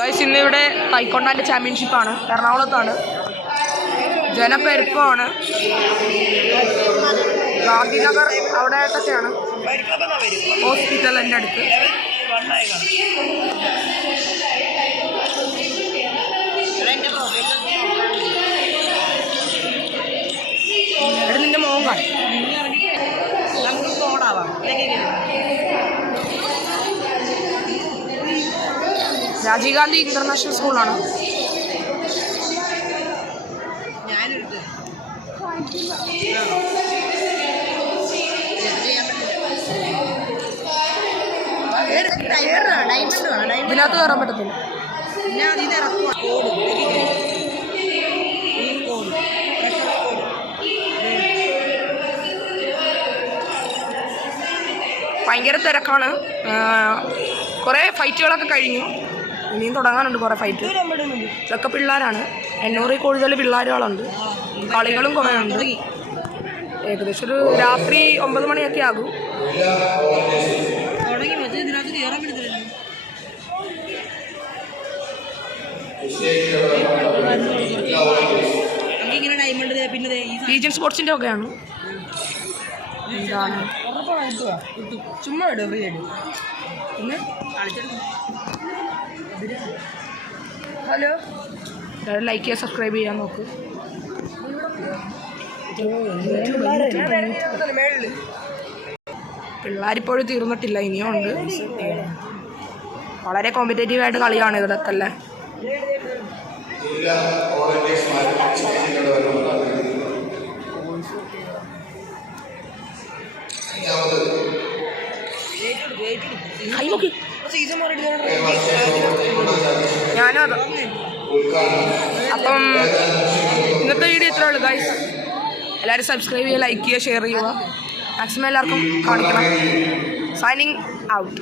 Guys ഇന്നിവിടെ തൈക്കൊണ്ടാൻ്റെ ചാമ്പ്യൻഷിപ്പാണ്, എറണാകുളത്താണ്. ജനപ്പെരുപ്പമാണ്. ഗാന്ധിനഗർ അവിടെ ആയിട്ടൊക്കെയാണ്, ഹോസ്പിറ്റലിൻ്റെ അടുത്ത്. എവിടെ നിന്റെ മോൻ കാണും. രാജീവ് ഗാന്ധി ഇന്റർനാഷണൽ സ്കൂളാണ്. ഇതിനകത്ത് കയറാൻ പറ്റത്തില്ല. ഭയങ്കര തിരക്കാണ്. കുറേ ഫൈറ്റുകളൊക്കെ കഴിഞ്ഞു, ഇനിയും തുടങ്ങാനുണ്ട് കുറേ ഫൈറ്റ്. ഇതൊക്കെ പിള്ളേരാണ്, 800 കൂടുതൽ പിള്ളേരുകളുണ്ട്. കളികളും കുറേ ഉണ്ട്. ഏകദേശം ഒരു രാത്രി 9 മണിയൊക്കെ ആകും. റീജിയൻ സ്പോർട്സിൻ്റെ ഒക്കെയാണ്. എന്താണ് ചുമ്മാ ഇടും ഫ്രീ ആയിട്ട്. പിന്നെ ഹലോ, ലൈക്ക് ചെയ്യുക, സബ്സ്ക്രൈബ് ചെയ്യാൻ നോക്ക്. പിള്ളേരിപ്പോഴും തീർന്നിട്ടില്ല, ഇനിയും ഉണ്ട്. വളരെ കോമ്പറ്റേറ്റീവായിട്ട് കളിയാണ് ഇതൊക്കെ അല്ലേ. ഞാനും അതാ. അപ്പം ഇന്നത്തെ വീഡിയോ ഇത്രേ ഉള്ളൂ ഗൈസ്. എല്ലാവരും സബ്സ്ക്രൈബ് ചെയ്യുക, ലൈക്ക് ചെയ്യുക, ഷെയർ ചെയ്യുക. മാക്സിമം എല്ലാവർക്കും കാണിക്കണം. Signing out.